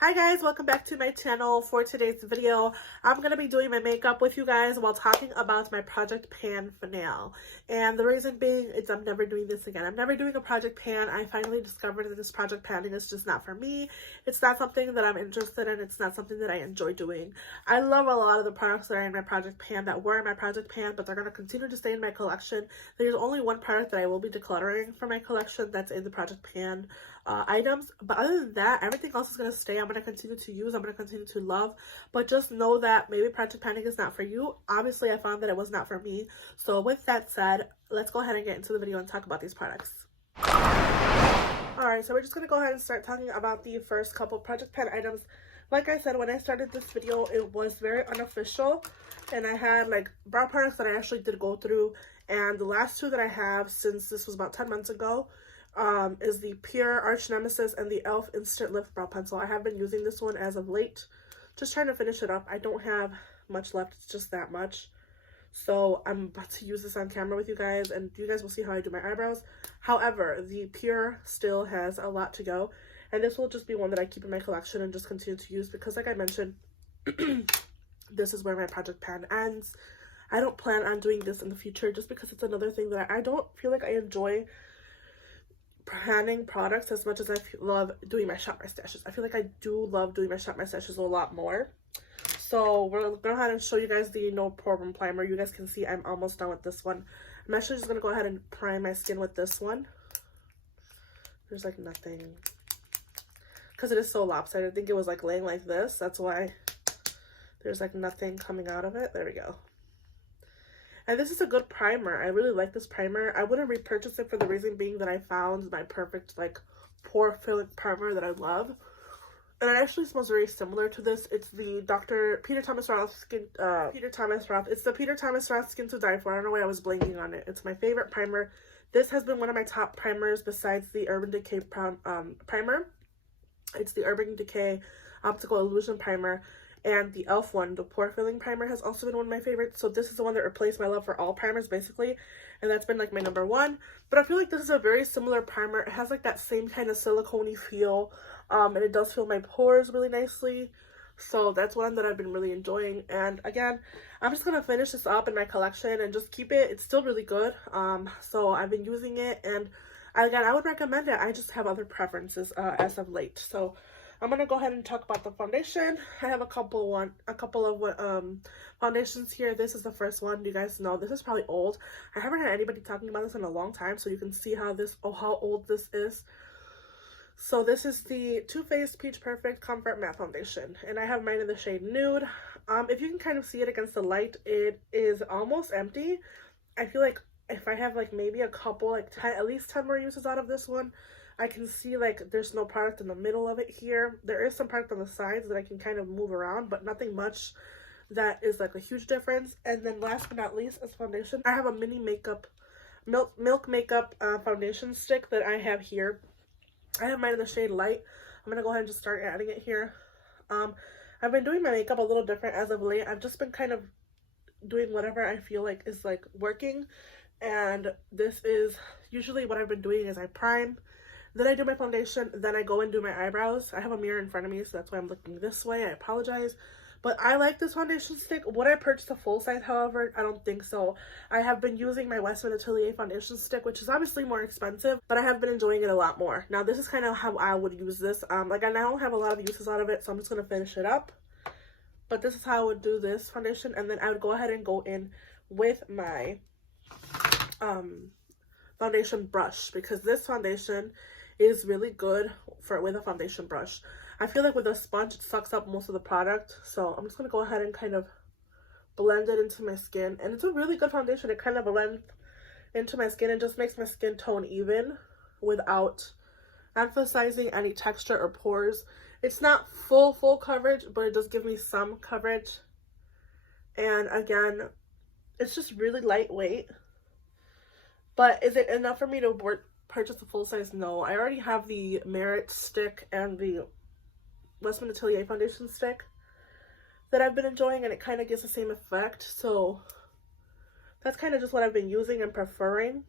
Hi guys, welcome back to my channel. For today's video, I'm going to be doing my makeup with you guys while talking about my Project Pan finale. And the reason being is I'm never doing this again. I'm never doing a Project Pan. I finally discovered that this Project Panning is just not for me. It's not something that I'm interested in. It's not something that I enjoy doing. I love a lot of the products that are in my Project Pan that were in my Project Pan, but they're going to continue to stay in my collection. There's only one product that I will be decluttering from my collection that's in the Project Pan items, but other than that, everything else is going to stay. I'm going to continue to use, I'm going to continue to love, but just know that maybe Project Panic is not for you. Obviously, I found that it was not for me. So with that said, let's go ahead and get into the video and talk about these products. Alright, so we're just going to go ahead and start talking about the first couple Project Pan items. Like I said, when I started this video, it was very unofficial, and I had like brow products that I actually did go through, and the last two that I have, since this was about 10 months ago, is the Pure Arch Nemesis and the e.l.f. Instant Lift Brow Pencil. I have been using this one as of late, just trying to finish it up. I don't have much left, it's just that much. So I'm about to use this on camera with you guys, and you guys will see how I do my eyebrows. However, the Pure still has a lot to go, and this will just be one that I keep in my collection and just continue to use because, like I mentioned, this is where my Project Pan ends. I don't plan on doing this in the future just because it's another thing that I don't feel like I enjoy panning products as much as I love doing my shop mustaches. I feel like I do love doing my shop mustaches a lot more. So we're going to go ahead and show you guys the no problem primer. You guys can see I'm almost done with this one. I'm actually just going to go ahead and prime my skin with this one. There's like nothing, because it is so lopsided. I think it was like laying like this. That's why there's like nothing coming out of it. There we go. And this is a good primer. I really like this primer. I wouldn't repurchase it for the reason being that I found my perfect like pore filling primer that I love. And it actually smells very similar to this. It's the Dr. Peter Thomas Roth skin Peter Thomas Roth. It's the Peter Thomas Roth Skin to Die For. I don't know why I was blanking on it. It's my favorite primer. This has been one of my top primers besides the Urban Decay primer. It's the Urban Decay Optical Illusion Primer. And the e.l.f. one, the pore filling primer, has also been one of my favorites. So this is the one that replaced my love for all primers, basically. And that's been like my number one. But I feel like this is a very similar primer. It has like that same kind of silicone-y feel. And it does fill my pores really nicely. So that's one that I've been really enjoying. And again, I'm just going to finish this up in my collection and just keep it. It's still really good. So I've been using it. And again, I would recommend it. I just have other preferences as of late. So I'm gonna go ahead and talk about the foundation. I have a couple of foundations here. This is the first one. You guys know this is probably old. I haven't had anybody talking about this in a long time, so you can see how old this is. So this is the Too Faced Peach Perfect Comfort Matte Foundation, and I have mine in the shade Nude. If you can kind of see it against the light, it is almost empty. I feel like if I have like maybe a couple, like 10, at least 10 more uses out of this one, I can see like there's no product in the middle of it here. There is some product on the sides that I can kind of move around, but nothing much that is like a huge difference. And then last but not least is foundation. I have a mini milk makeup foundation stick that I have here. I have mine in the shade Light. I'm gonna go ahead and just start adding it here. I've been doing my makeup a little different as of late. I've just been kind of doing whatever I feel like is like working, and this is usually what I've been doing is I prime, then I do my foundation, then I go and do my eyebrows. I have a mirror in front of me, so that's why I'm looking this way. I apologize. But I like this foundation stick. Would I purchase a full size, however? I don't think so. I have been using my Westman Atelier foundation stick, which is obviously more expensive, but I have been enjoying it a lot more. Now, this is kind of how I would use this. Like, I don't have a lot of uses out of it, so I'm just going to finish it up. But this is how I would do this foundation, and then I would go ahead and go in with my foundation brush, because this foundation is really good with a foundation brush. I feel like with a sponge it sucks up most of the product, so I'm just going to go ahead and kind of blend it into my skin. And it's a really good foundation. It kind of blends into my skin and just makes my skin tone even without emphasizing any texture or pores. It's not full coverage, but it does give me some coverage. And again, it's just really lightweight. But is it enough for me to purchase a full size? No. I already have the Merit stick and the Westman Atelier foundation stick that I've been enjoying, and it kind of gives the same effect. So that's kind of just what I've been using and preferring.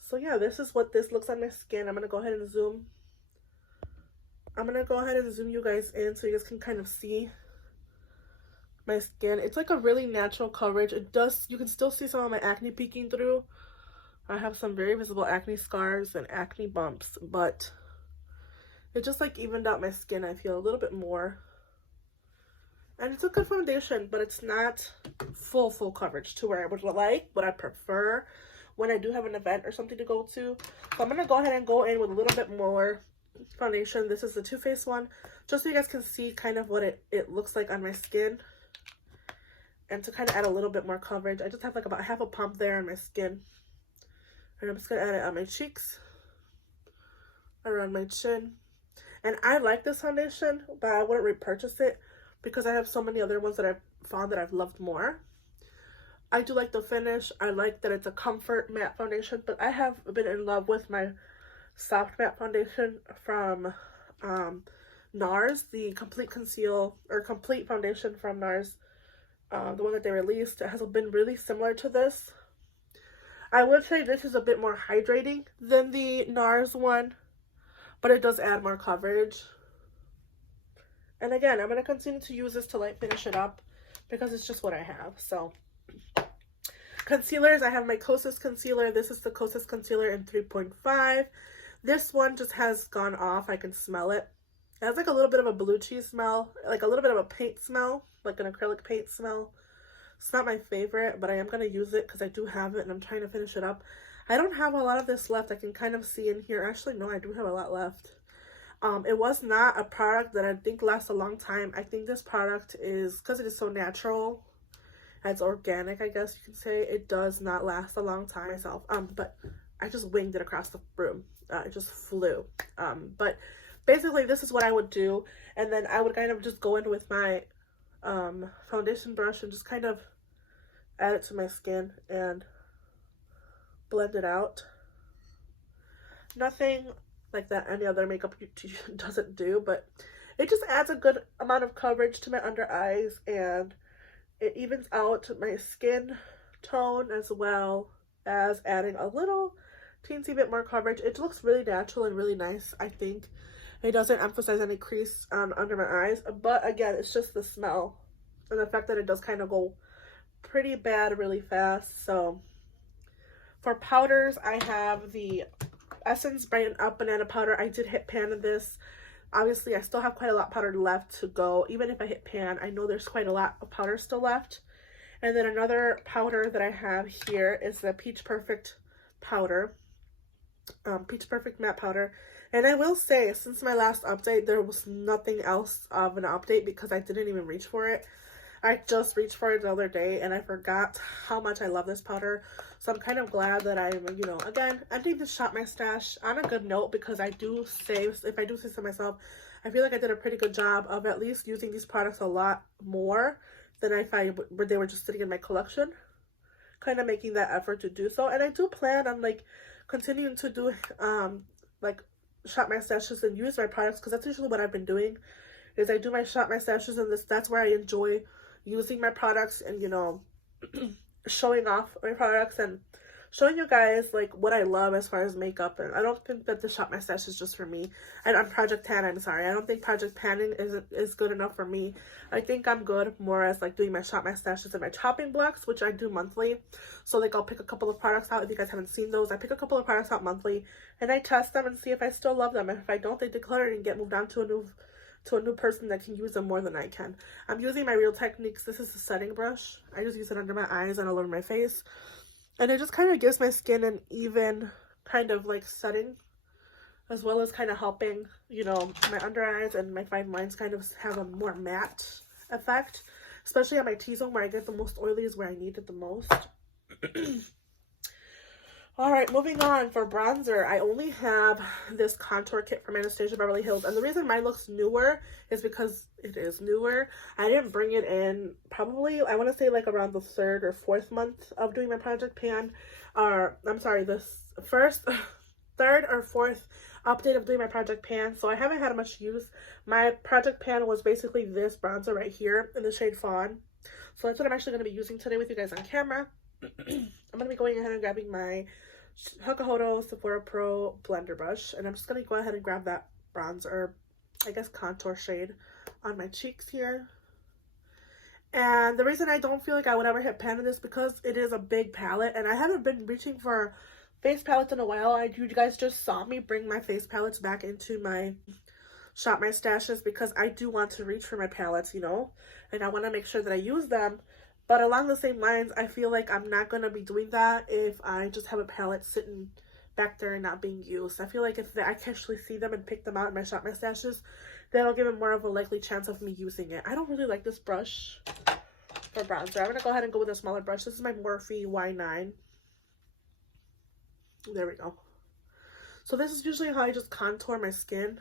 So yeah, this is what this looks on my skin. I'm going to go ahead and zoom I'm going to go ahead and zoom you guys in so you guys can kind of see my skin. It's like a really natural coverage. It does, you can still see some of my acne peeking through. I have some very visible acne scars and acne bumps, but it just like evened out my skin, I feel, a little bit more. And it's a good foundation, but it's not full coverage to where I would like, what I prefer when I do have an event or something to go to. So I'm going to go ahead and go in with a little bit more foundation. This is the Too Faced one, just so you guys can see kind of what it looks like on my skin. And to kind of add a little bit more coverage, I just have like about half a pump there on my skin. And I'm just going to add it on my cheeks, around my chin. And I like this foundation, but I wouldn't repurchase it because I have so many other ones that I've found that I've loved more. I do like the finish. I like that it's a comfort matte foundation, but I have been in love with my soft matte foundation from NARS, the Complete Conceal or Complete Foundation from NARS. The one that they released, it has been really similar to this. I would say this is a bit more hydrating than the NARS one, but it does add more coverage. And again, I'm going to continue to use this to like finish it up because it's just what I have. So concealers, I have my Kosas concealer. This is the Kosas concealer in 3.5. This one just has gone off. I can smell it. It has like a little bit of a blue cheese smell, like a little bit of a paint smell, like an acrylic paint smell. It's not my favorite, but I am going to use it because I do have it and I'm trying to finish it up. I don't have a lot of this left. I can kind of see in here. Actually, no, I do have a lot left. It was not a product that I think lasts a long time. I think this product is, because it is so natural, it's organic, I guess you can say, it does not last a long time myself. But I just winged it across the room. It just flew. But basically, this is what I would do. And then I would kind of just go in with my foundation brush and just kind of add it to my skin and blend it out. Nothing like that any other makeup doesn't do, but it just adds a good amount of coverage to my under eyes, and it evens out my skin tone as well as adding a little teensy bit more coverage. It looks really natural and really nice, I think. It doesn't emphasize any crease under my eyes, but again, it's just the smell and the fact that it does kind of go pretty bad really fast. So for powders, I have the Essence Brighten Up Banana Powder. I did hit pan in this. Obviously, I still have quite a lot of powder left to go. Even if I hit pan, I know there's quite a lot of powder still left. And then another powder that I have here is the Peach Perfect powder. Peach Perfect matte powder. And I will say, since my last update, there was nothing else of an update because I didn't even reach for it. I just reached for it the other day and I forgot how much I love this powder. So I'm kind of glad that I'm, you know, again, ending the Shop My Stash on a good note, because I do say, if I do say so myself, I feel like I did a pretty good job of at least using these products a lot more than if they were just sitting in my collection. Kind of making that effort to do so. And I do plan on like continuing to do like shop my stashes and use my products, because that's usually what I've been doing, is I do my shop my stashes, and that's where I enjoy using my products and, you know, showing off my products and showing you guys like what I love as far as makeup. And I don't think that the shop my stash is just for me. And on Project Pan, I'm sorry, I don't think Project Panning is good enough for me. I think I'm good more as like doing my shop my stashes and my chopping blocks, which I do monthly. So like I'll pick a couple of products out. If you guys haven't seen those, I pick a couple of products out monthly and I test them and see if I still love them. And if I don't, they declare it and get moved on to a new person that can use them more than I can. I'm using my Real Techniques. This is a setting brush. I just use it under my eyes and all over my face. And it just kind of gives my skin an even kind of like setting, as well as kind of helping, you know, my under eyes and my fine lines kind of have a more matte effect. Especially on my T-zone where I get the most oily is where I need it the most. Alright, moving on. For bronzer, I only have this contour kit from Anastasia Beverly Hills. And the reason mine looks newer is because it is newer. I didn't bring it in probably, I want to say like around the 3rd or 4th month of doing my Project Pan. I'm sorry, the 3rd or 4th update of doing my Project Pan. So I haven't had much use. My Project Pan was basically this bronzer right here in the shade Fawn. So that's what I'm actually going to be using today with you guys on camera. I'm going to be going ahead and grabbing my Hukahodo Sephora Pro blender brush, and I'm just going to go ahead and grab that bronzer, I guess, contour shade on my cheeks here. And the reason I don't feel like I would ever hit pan in this because it is a big palette, and I haven't been reaching for face palettes in a while. You guys just saw me bring my face palettes back into my shop my stashes because I do want to reach for my palettes, you know, and I want to make sure that I use them. But along the same lines, I feel like I'm not going to be doing that if I just have a palette sitting back there and not being used. I feel like if I can actually see them and pick them out in my shop my stashes, that'll give it more of a likely chance of me using it. I don't really like this brush for bronzer. I'm going to go ahead and go with a smaller brush. This is my Morphe Y9. There we go. So this is usually how I just contour my skin.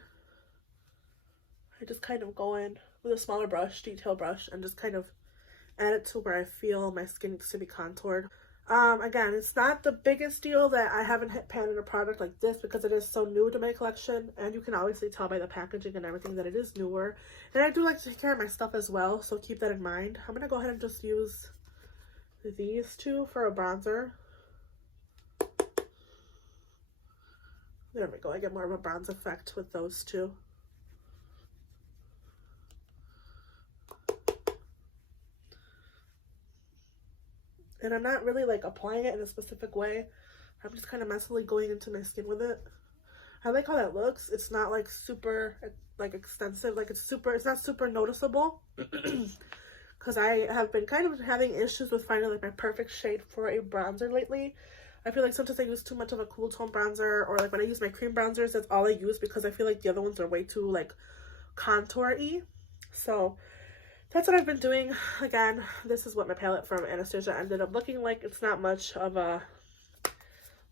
I just kind of go in with a smaller brush, detail brush, and just kind of add it to where I feel my skin needs to be contoured. Again, it's not the biggest deal that I haven't hit pan in a product like this because it is so new to my collection, and you can obviously tell by the packaging and everything that it is newer. And I do like to take care of my stuff as well, so keep that in mind. I'm going to go ahead and just use these two for a bronzer. There we go. I get more of a bronze effect with those two. And I'm not really like applying it in a specific way. I'm just kind of messily going into my skin with it. I like how that looks. It's not like super like extensive. Like it's not super noticeable. Because I have been kind of having issues with finding like my perfect shade for a bronzer lately. I feel like sometimes I use too much of a cool tone bronzer, or like when I use my cream bronzers, that's all I use because I feel like the other ones are way too like contour-y. So that's what I've been doing. Again, this is what my palette from Anastasia ended up looking like. It's not much of a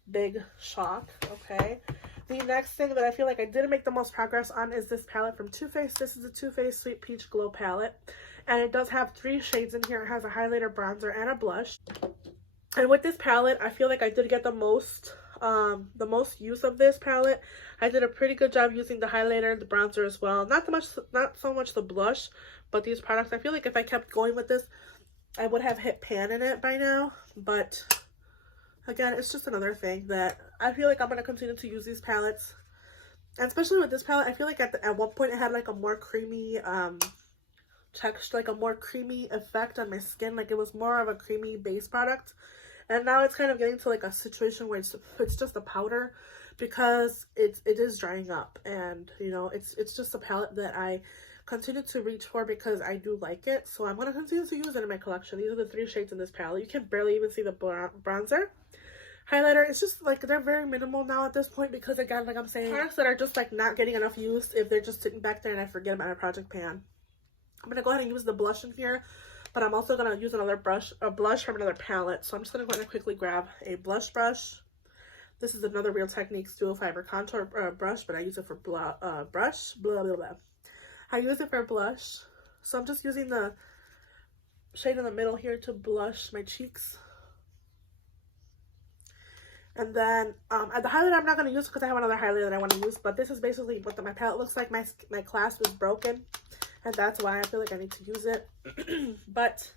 big shock, okay? The next thing that I feel like I didn't make the most progress on is this palette from Too Faced. This is the Too Faced Sweet Peach Glow palette. And it does have 3 shades in here. It has a highlighter, bronzer, and a blush. And with this palette, I feel like I did get the most use of this palette. I did a pretty good job using the highlighter, the bronzer as well. Not so much the blush, but these products, I feel like if I kept going with this, I would have hit pan in it by now. But again, it's just another thing that I feel like I'm going to continue to use these palettes. And especially with this palette, I feel like at one point it had like a more creamy texture, like a more creamy effect on my skin. Like it was more of a creamy base product. And now it's kind of getting to like a situation where it's just a powder because it is drying up. And you know, it's just a palette that I continue to reach for because I do like it. So I'm going to continue to use it in my collection. These are the 3 shades in this palette. You can barely even see the bronzer. Highlighter, it's just like they're very minimal now at this point because again, like I'm saying, products that are just like not getting enough use if they're just sitting back there and I forget about my project pan. I'm going to go ahead and use the blush in here, but I'm also going to use a blush from another palette. So I'm just going to go ahead and quickly grab a blush brush. This is another Real Techniques dual fiber contour brush, but I use it for I use it for blush. So I'm just using the shade in the middle here to blush my cheeks. And then at the highlighter I'm not going to use because I have another highlighter that I want to use, but this is basically what my palette looks like. My clasp is broken, and that's why I feel like I need to use it. But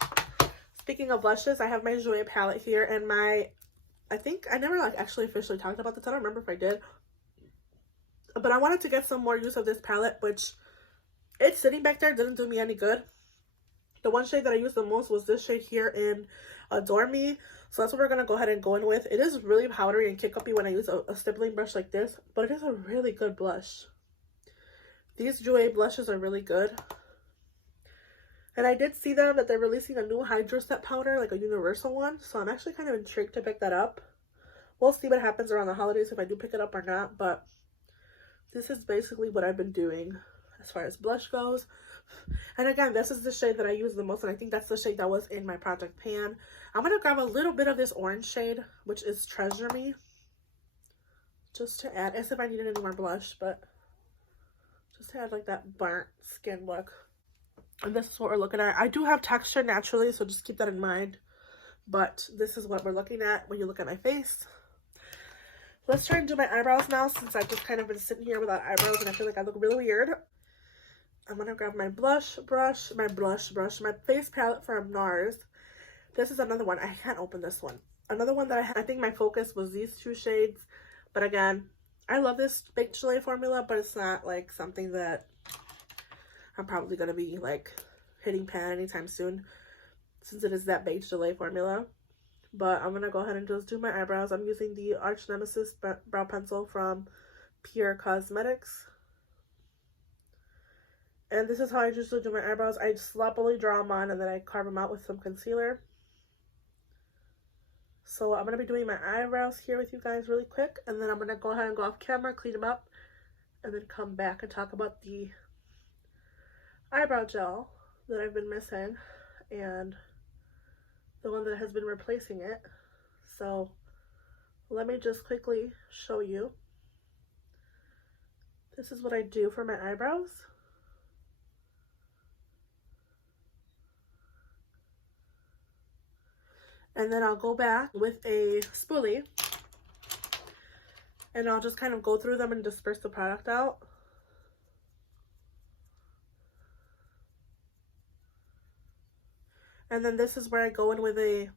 speaking of blushes, I have my Jouer palette here, and I think I never like actually officially talked about this. I don't remember if I did, but I wanted to get some more use of this palette, which it's sitting back there didn't do me any good. The one shade that I used the most was this shade here in Adore Me. So that's what we're going to go ahead and go in with. It is really powdery and kick-uppy when I use a stippling brush like this, but it is a really good blush. These Jouer blushes are really good. And I did see them that they're releasing a new Hydro Set powder, like a universal one. So I'm actually kind of intrigued to pick that up. We'll see what happens around the holidays if I do pick it up or not. But this is basically what I've been doing as far as blush goes. And again, this is the shade that I use the most, and I think that's the shade that was in my project pan. I'm going to grab a little bit of this orange shade, which is Treasure Me, just to add, as if I needed any more blush, but just to add like that burnt skin look. And this is what we're looking at. I do have texture naturally, so just keep that in mind, but this is what we're looking at when you look at my face. Let's try and do my eyebrows now, since I've just kind of been sitting here without eyebrows and I feel like I look really weird. I'm going to grab my my face palette from NARS. This is another one. I can't open this one. Another one that I think my focus was these 2 shades. But again, I love this baked gelée formula, but it's not like something that I'm probably going to be like hitting pan anytime soon, since it is that baked gelée formula. But I'm going to go ahead and just do my eyebrows. I'm using the Arch Nemesis brow pencil from Pure Cosmetics. And this is how I usually do my eyebrows. I sloppily draw them on and then I carve them out with some concealer. So I'm going to be doing my eyebrows here with you guys really quick. And then I'm going to go ahead and go off camera, clean them up, and then come back and talk about the eyebrow gel that I've been missing and the one that has been replacing it. So let me just quickly show you. This is what I do for my eyebrows. And then I'll go back with a spoolie and I'll just kind of go through them and disperse the product out. And then this is where I go in with a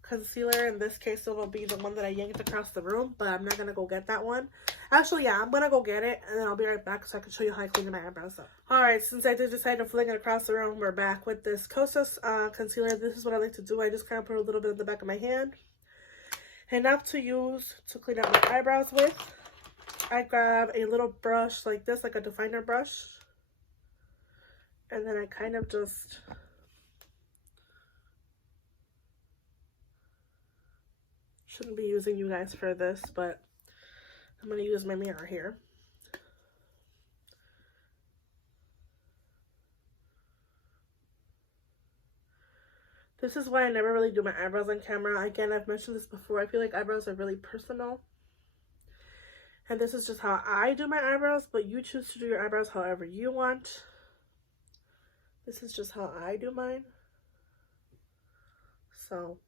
concealer. In this case, it'll be the one that I yanked across the room, but I'm not going to go get that one. Actually, yeah, I'm going to go get it, and then I'll be right back so I can show you how I clean my eyebrows up. Alright, since I did decide to fling it across the room, we're back with this Kosas concealer. This is what I like to do. I just kind of put a little bit in the back of my hand. Enough to use to clean out my eyebrows with. I grab a little brush like this, like a definer brush. And then I kind of just... shouldn't be using you guys for this, but I'm going to use my mirror here. This is why I never really do my eyebrows on camera. Again, I've mentioned this before. I feel like eyebrows are really personal. And this is just how I do my eyebrows, but you choose to do your eyebrows however you want. This is just how I do mine. So...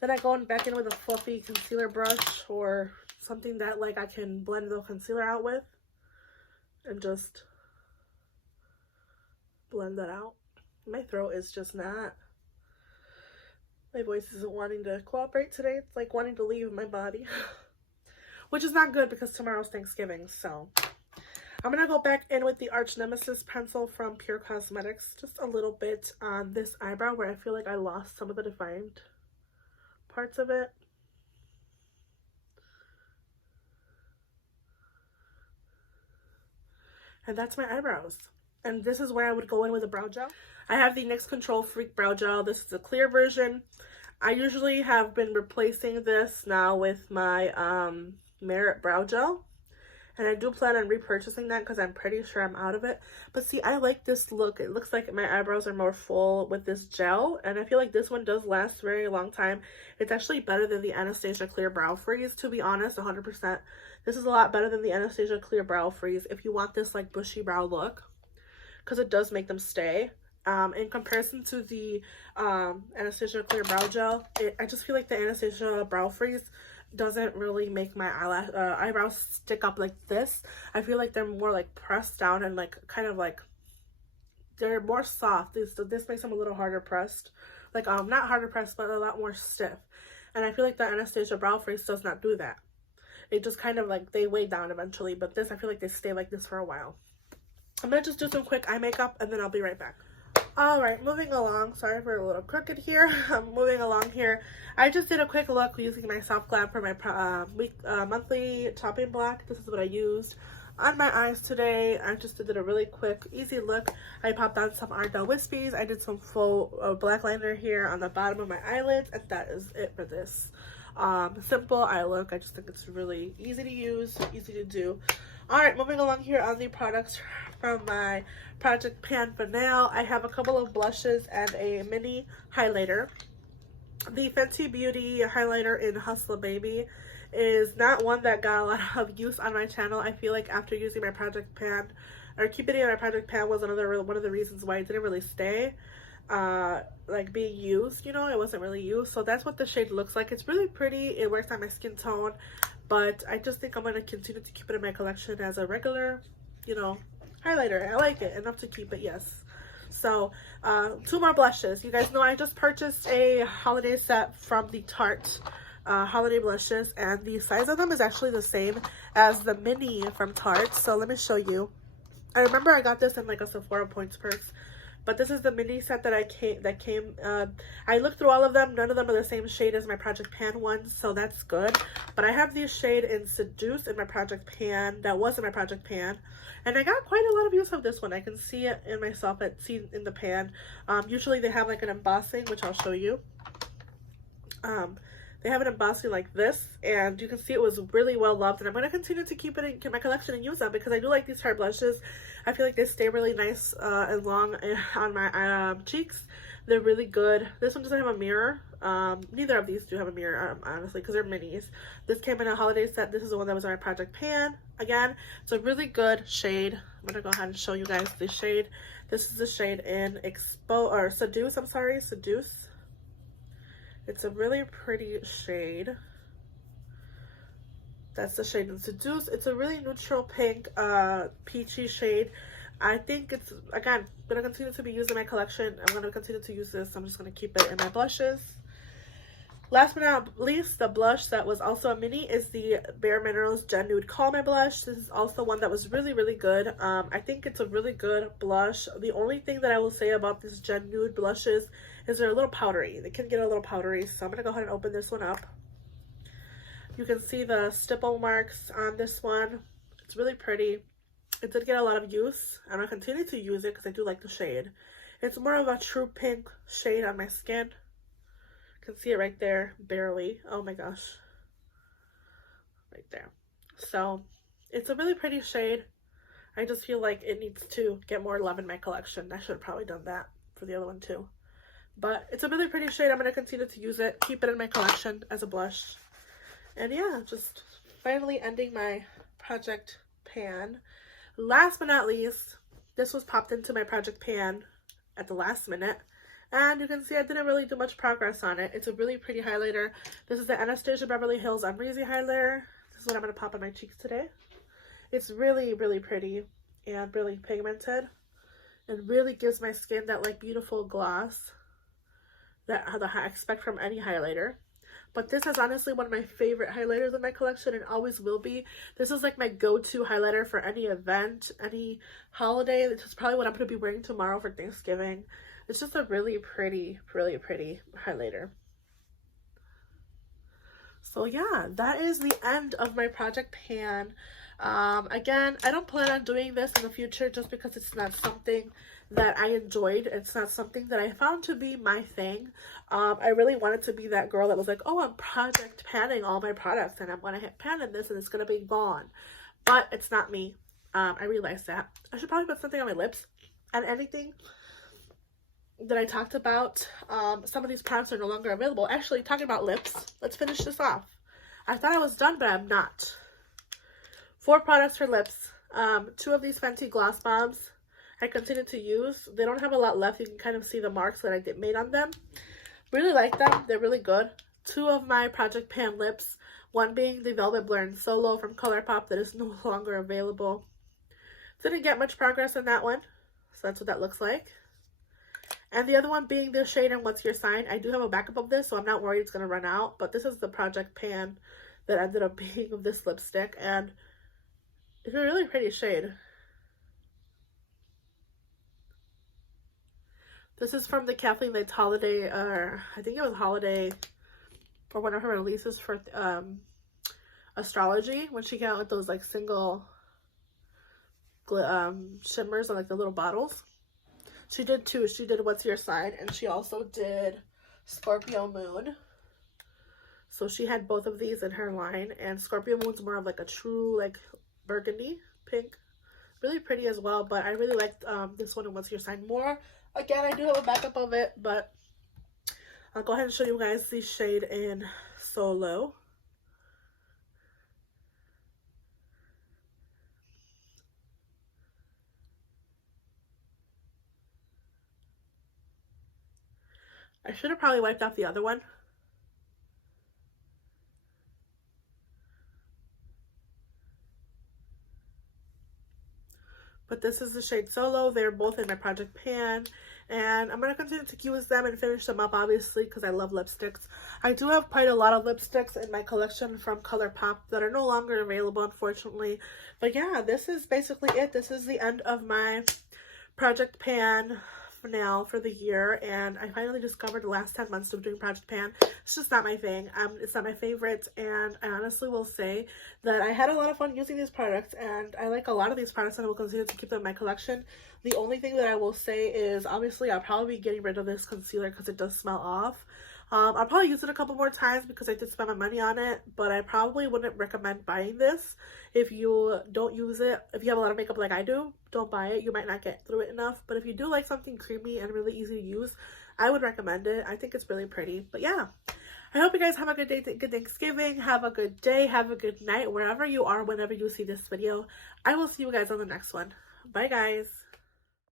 then I go back in with a fluffy concealer brush or something that like I can blend the concealer out with and just blend that out. My throat is just not, my voice isn't wanting to cooperate today. It's like wanting to leave my body, which is not good because tomorrow's Thanksgiving. So I'm going to go back in with the Arch Nemesis pencil from Pure Cosmetics, just a little bit on this eyebrow where I feel like I lost some of the defined parts of it. And that's my eyebrows. And this is where I would go in with a brow gel. I have the NYX Control Freak brow gel. This is a clear version. I usually have been replacing this now with my Merit brow gel. And I do plan on repurchasing that because I'm pretty sure I'm out of it. But see, I like this look. It looks like my eyebrows are more full with this gel. And I feel like this one does last a very long time. It's actually better than the Anastasia Clear Brow Freeze, to be honest, 100%. This is a lot better than the Anastasia Clear Brow Freeze if you want this like bushy brow look. Because it does make them stay. In comparison to the Anastasia Clear Brow Gel, I just feel like the Anastasia Brow Freeze doesn't really make my eyebrows stick up like this. I feel like they're more like pressed down and like kind of like they're more soft. This makes them a little harder pressed, like not harder pressed but a lot more stiff. And I feel like the Anastasia Brow Freeze does not do that. It just kind of like they weigh down eventually, but this I feel like they stay like this for a while. I'm gonna just do some quick eye makeup and then I'll be right back. Alright, moving along. Sorry for a little crooked here. I'm moving along here. I just did a quick look using my Soft Glab for my monthly topping block. This is what I used on my eyes today. I just did a really quick, easy look. I popped on some Ardell Wispies. I did some faux black liner here on the bottom of my eyelids, and that is it for this simple eye look. I just think it's really easy to use, easy to do. Alright, moving along here on the products from my Project Pan Finale. I have a couple of blushes and a mini highlighter. The Fenty Beauty highlighter in Hustla Baby is not one that got a lot of use on my channel. I feel like after using my Project Pan, or keeping it in my Project Pan was one of the reasons why it didn't really stay like being used, you know. It wasn't really used. So that's what the shade looks like. It's really pretty. It works on my skin tone, but I just think I'm going to continue to keep it in my collection as a regular, you know, highlighter. I like it enough to keep it, yes. So 2 more blushes. You guys know I just purchased a holiday set from the Tarte holiday blushes, and the size of them is actually the same as the mini from Tarte. So let me show you. I remember I got this in like a Sephora Points Perks, but this is the mini set that came. I looked through all of them. None of them are the same shade as my Project Pan ones, so that's good. But I have this shade in Seduce in my Project Pan. That was in my Project Pan, and I got quite a lot of use of this one. I can see it in myself. See in the pan. Usually they have like an embossing, which I'll show you. They have an embossing like this, and you can see it was really well loved, and I'm going to continue to keep it in my collection and use them because I do like these Tarte blushes. I feel like they stay really nice and long on my cheeks. They're really good. This one doesn't have a mirror. Neither of these do have a mirror, honestly, because they're minis. This came in a holiday set. This is the one that was on my Project Pan. Again, it's a really good shade. I'm going to go ahead and show you guys the shade. This is the shade in Seduce. I'm sorry, Seduce. It's a really pretty shade. That's the shade in Seduce. It's a really neutral pink, peachy shade. I think it's, again, going to continue to be used in my collection. I'm going to continue to use this. I'm just going to keep it in my blushes. Last but not least, the blush that was also a mini is the Bare Minerals Gen Nude Call My Blush. This is also one that was really, really good. I think it's a really good blush. The only thing that I will say about these Gen Nude blushes is they're a little powdery. They can get a little powdery, so I'm going to go ahead and open this one up. You can see the stipple marks on this one. It's really pretty. It did get a lot of use. I'm going to continue to use it because I do like the shade. It's more of a true pink shade on my skin. You can see it right there, barely. Oh my gosh. Right there. So, it's a really pretty shade. I just feel like it needs to get more love in my collection. I should have probably done that for the other one too. But it's a really pretty shade. I'm going to continue to use it, keep it in my collection as a blush. And yeah, just finally ending my Project Pan. Last but not least, this was popped into my Project Pan at the last minute. And you can see I didn't really do much progress on it. It's a really pretty highlighter. This is the Anastasia Beverly Hills Breezy highlighter. This is what I'm going to pop on my cheeks today. It's really, really pretty and really pigmented. And really gives my skin that like beautiful gloss that I expect from any highlighter. But this is honestly one of my favorite highlighters in my collection and always will be. This is like my go-to highlighter for any event, any holiday. This is probably what I'm going to be wearing tomorrow for Thanksgiving. It's just a really pretty highlighter. So yeah, that is the end of my Project Pan. Again, I don't plan on doing this in the future just because it's not something that I enjoyed. It's not something that I found to be my thing. I really wanted to be that girl that was like, oh, I'm Project Panning all my products and I'm going to hit pan in this and it's going to be gone. But it's not me. I realized that. I should probably put something on my lips and anything that I talked about. Some of these products are no longer available. Actually, talking about lips, let's finish this off. I thought I was done, but I'm not. 4 products for lips. 2 of these Fenty Gloss Bombs I continue to use. They don't have a lot left. You can kind of see the marks that I made on them. Really like them. They're really good. 2 of my Project Pan lips. One being the Velvet Blur in Solo from ColourPop that is no longer available. Didn't get much progress on that one. So that's what that looks like. And the other one being the shade in What's Your Sign. I do have a backup of this, so I'm not worried it's going to run out. But this is the Project Pan that ended up being of this lipstick. And it's a really pretty shade. This is from the Kathleen Lights holiday, I think it was holiday, or one of her releases for astrology, when she came out with those like single shimmers on like the little bottles. She did 2. She did What's Your Sign, and she also did Scorpio Moon. So she had both of these in her line, and Scorpio Moon's more of like a true like burgundy pink. Really pretty as well, but I really liked this one in What's Your Sign more. Again, I do have a backup of it, but I'll go ahead and show you guys the shade in Solo. I should have probably wiped off the other one. but this is the shade Solo. They're both in my project pan, and I'm going to continue to use them and finish them up, obviously, because I love lipsticks. I do have quite a lot of lipsticks in my collection from ColourPop that are no longer available, unfortunately. But yeah, this is basically it. This is the end of my project pan finale for the year, and I finally discovered the last 10 months of doing project pan. It's just not my thing. It's not my favorite, and I honestly will say that I had a lot of fun using these products, and I like a lot of these products, and I will continue to keep them in my collection. The only thing that I will say is, obviously, I'll probably be getting rid of this concealer because it does smell off. I'll probably use it a couple more times because I did spend my money on it, but I probably wouldn't recommend buying this if you don't use it. If you have a lot of makeup like I do, don't buy it. You might not get through it enough, but if you do like something creamy and really easy to use, I would recommend it. I think it's really pretty. But yeah, I hope you guys have a good day, good Thanksgiving, have a good day, have a good night, wherever you are, whenever you see this video. I will see you guys on the next one. Bye, guys.